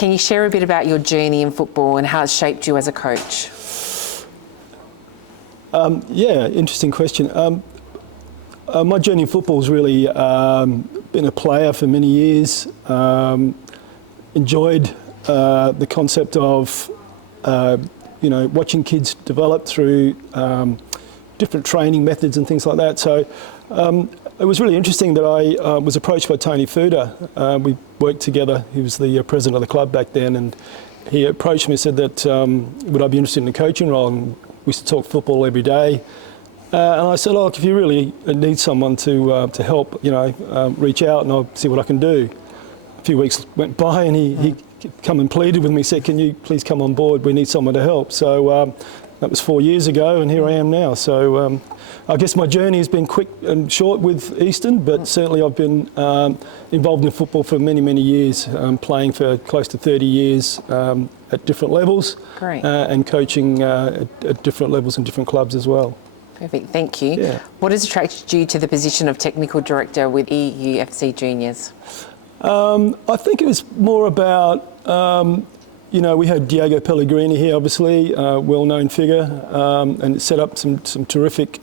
Can you share a bit about your journey in football and how it's shaped you as a coach? Yeah, interesting question. My journey in football has really been a player for many years. Enjoyed the concept of watching kids develop through different training methods and things like that. So it was really interesting that I was approached by Tony Fuda. We worked together. He was the president of the club back then, and he approached me and said that would I be interested in a coaching role? And we used to talk football every day. And I said, look, if you really need someone to help, reach out and I'll see what I can do. A few weeks went by and he come and pleaded with me, said, can you please come on board? We need someone to help. So that was 4 years ago and here I am now. So I guess my journey has been quick and short with Eastern, but certainly I've been involved in football for many, many years, playing for close to 30 years at different levels. Great. And coaching at different levels in different clubs as well. Perfect, thank you. Yeah. What has attracted you to the position of Technical Director with EUFC Juniors? I think it was more about, we had Diego Pellegrini here, obviously, a well-known figure, and set up some terrific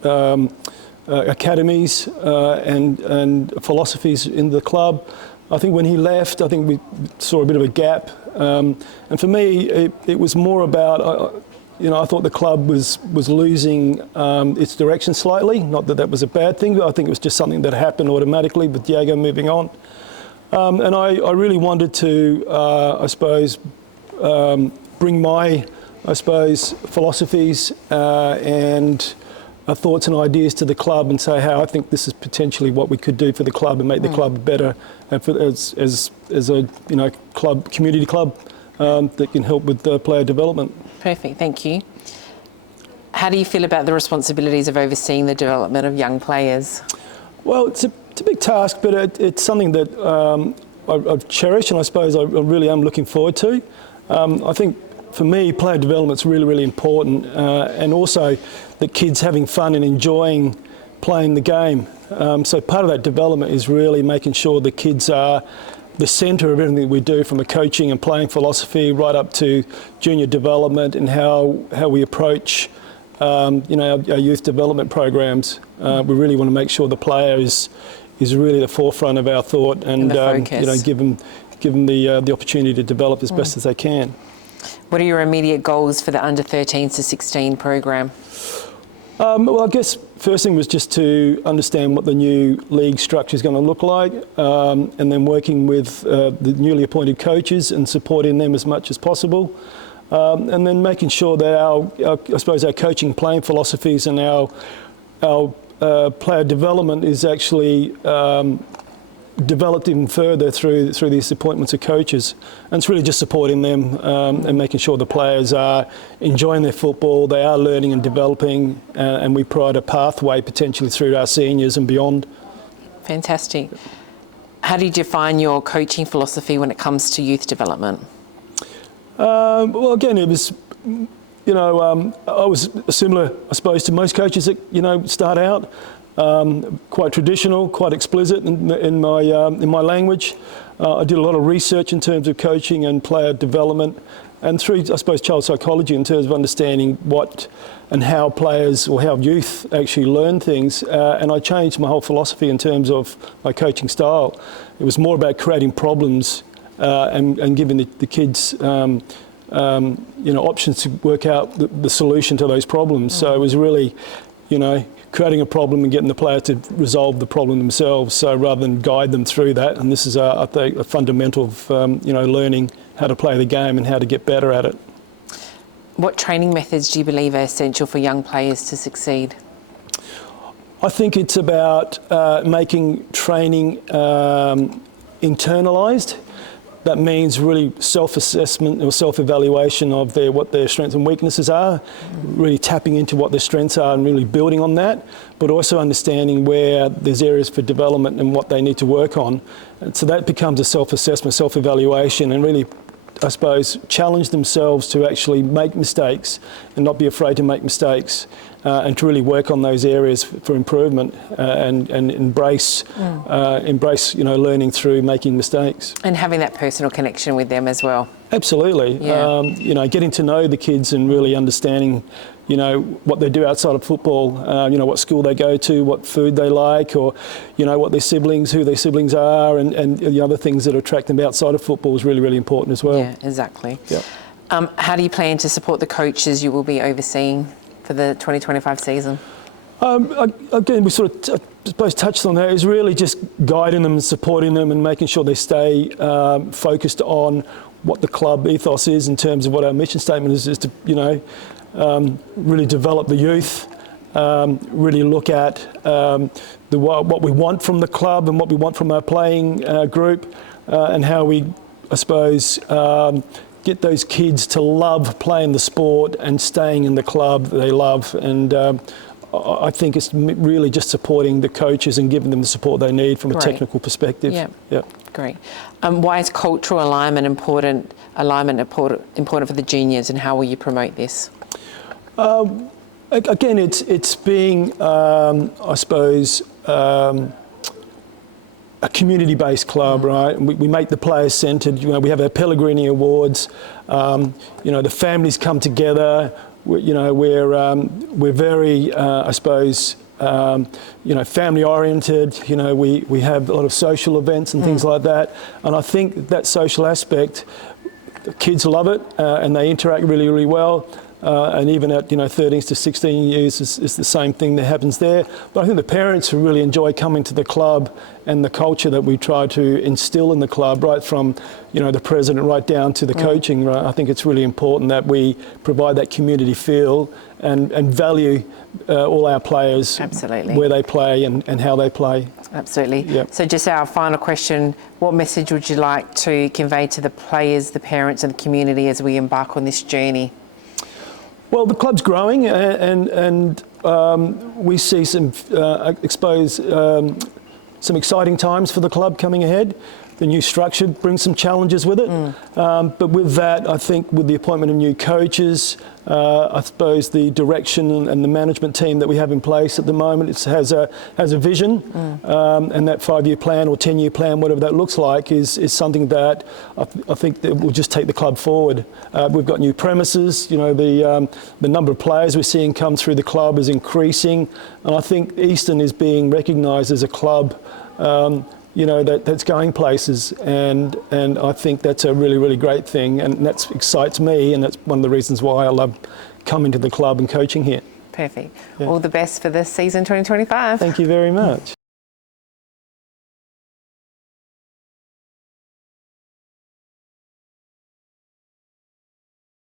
academies and philosophies in the club. I think when he left, I think we saw a bit of a gap. And for me, it was more about, I thought the club was losing its direction slightly. Not that that was a bad thing, but I think it was just something that happened automatically with Diego moving on. And I really wanted to, bring my, philosophies and thoughts and ideas to the club and say how I think this is potentially what we could do for the club and make the club better as a community club that can help with player development. Perfect, thank you. How do you feel about the responsibilities of overseeing the development of young players? Well, it's a big task, but it's something that I've cherished and I suppose I really am looking forward to. I think for me, player development's really, really important, and also the kids having fun and enjoying playing the game. So part of that development is really making sure the kids are the centre of everything we do, from a coaching and playing philosophy right up to junior development and how we approach our youth development programs. We really want to make sure the player is really the forefront of our thought and give them the opportunity to develop as best as they can. What are your immediate goals for the under 13s to 16 program? Well, I guess first thing was just to understand what the new league structure is going to look like, and then working with the newly appointed coaches and supporting them as much as possible, and then making sure that our coaching playing philosophies and our player development is actually developed even further through these appointments of coaches. And it's really just supporting them and making sure the players are enjoying their football, they are learning and developing, and we provide a pathway potentially through our seniors and beyond. Fantastic. How do you define your coaching philosophy when it comes to youth development? Well, again, it was, I was similar, I suppose, to most coaches that, start out. Quite traditional, quite explicit in my language. I did a lot of research in terms of coaching and player development, and through, I suppose, child psychology in terms of understanding what and how players or how youth actually learn things. And I changed my whole philosophy in terms of my coaching style. It was more about creating problems and giving the kids options to work out the solution to those problems. So it was really, creating a problem and getting the player to resolve the problem themselves, so rather than guide them through that. And this is, I think, a fundamental of learning how to play the game and how to get better at it. What training methods do you believe are essential for young players to succeed? I think it's about making training internalised. That means really self-assessment or self-evaluation of what their strengths and weaknesses are, really tapping into what their strengths are and really building on that, but also understanding where there's areas for development and what they need to work on. And so that becomes a self-assessment, self-evaluation, and really, I suppose, challenge themselves to actually make mistakes and not be afraid to make mistakes, and to really work on those areas for improvement and embrace learning through making mistakes. And having that personal connection with them as well. Absolutely. Yeah. You know, getting to know the kids and really understanding, you know, what they do outside of football, you know, what school they go to, what food they like, or, you know, what their siblings, who their siblings are, and the other things that attract them outside of football is really, really important as well. Yeah, exactly. Yep. How do you plan to support the coaches you will be overseeing for the 2025 season? Again, we sort of, I suppose, touched on that, is really just guiding them and supporting them and making sure they stay focused on what the club ethos is in terms of what our mission statement is to, you know, really develop the youth, really look at what we want from the club and what we want from our playing group, and how we, I suppose, get those kids to love playing the sport and staying in the club that they love. And I think it's really just supporting the coaches and giving them the support they need from a technical perspective. Yeah. Yep. Great. Why is cultural alignment important for the juniors, and how will you promote this? Again, it's being, I suppose, a community-based club, right? We make the players centred. You know, we have our Pellegrini Awards. You know, the families come together. You know, we're very, I suppose, you know, family-oriented. You know, we have a lot of social events and things like that. And I think that social aspect, the kids love it, and they interact really, really well. And even at, you know, 13 to 16 years is the same thing that happens there. But I think the parents really enjoy coming to the club and the culture that we try to instill in the club, right from, you know, the president right down to the coaching. Right? I think it's really important that we provide that community feel and value all our players, absolutely, where they play and how they play. Absolutely. Yep. So just our final question, what message would you like to convey to the players, the parents and the community as we embark on this journey? Well, the club's growing, and we see some some exciting times for the club coming ahead. The new structure brings some challenges with it, but with that, I think with the appointment of new coaches, I suppose the direction and the management team that we have in place at the moment has a vision, and that 5-year plan or 10-year plan, whatever that looks like, is something that I think that will just take the club forward. We've got new premises. You know, the number of players we're seeing come through the club is increasing, and I think Eastern is being recognised as a club. You know, that's going places, and I think that's a really, really great thing, and that excites me, and that's one of the reasons why I love coming to the club and coaching here. Perfect. Yeah. All the best for this season 2025. Thank you very much.